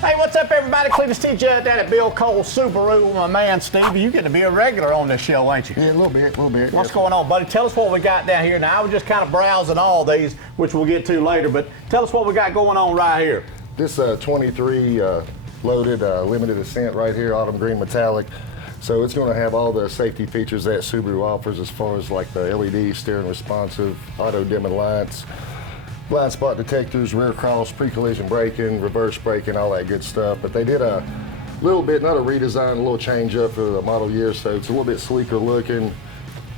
Hey, what's up, everybody? Cledus TJ down at Bill Cole Subaru with my man Stevie. You get to be a regular on this show, ain't you? Yeah, a little bit. What's going on, buddy? Tell us what we got down here. Now, I was just kind of browsing all these, which we'll get to later, but tell us what we got going on right here. This 23 loaded limited Ascent right here, autumn green metallic. So it's going to have all the safety features that Subaru offers as far as like the LED, steering responsive, auto dimming lights, blind spot detectors, rear cross, pre-collision braking, reverse braking, all that good stuff. But they did a little bit, not a redesign, a little change up for the model year, so it's a little bit sleeker looking.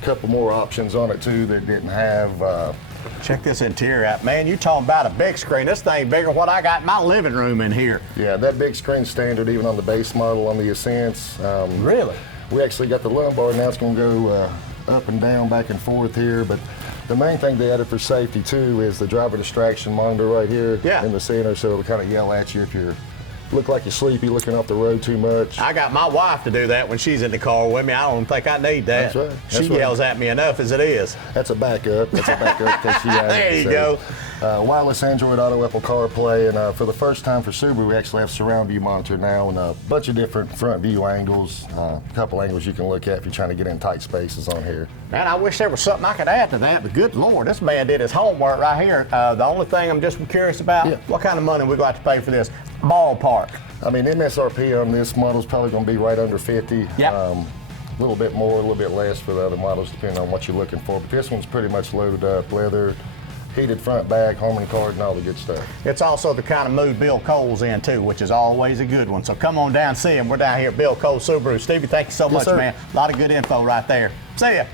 A couple more options on it too that didn't have. Check this interior out, man. You talking about a big screen. This thing bigger than what I got in my living room in here. Yeah, that big screen standard even on the base model on the Ascents. Really? We actually got the lumbar, now it's going to go up and down, back and forth here, but the main thing they added for safety too is the driver distraction monitor right here in the center, so it'll kind of yell at you if you look like you're sleepy, looking off the road too much. I got my wife to do that when she's in the car with me. I don't think I need that. That's right. She yells at me enough as it is. That's a backup. That's a backup because she has There it. you go. Wireless Android Auto, Apple CarPlay, and for the first time for Subaru, we actually have surround view monitor now and a bunch of different front view angles, a couple angles you can look at if you're trying to get in tight spaces on here. Man, I wish there was something I could add to that, but good Lord, this man did his homework right here. The only thing I'm just curious about, what kind of money we got to pay for this? Ballpark. I mean, MSRP on this model is probably going to be right under 50. Yep. A little bit more, a little bit less for the other models, depending on what you're looking for. But this one's pretty much loaded up, leather, heated front, back, Harman card, and all the good stuff. It's also the kind of mood Bill Cole's in, too, which is always a good one. So come on down and see him. We're down here at Bill Cole Subaru. Stevie, thank you so much, sir. man. A lot of good info right there. See ya.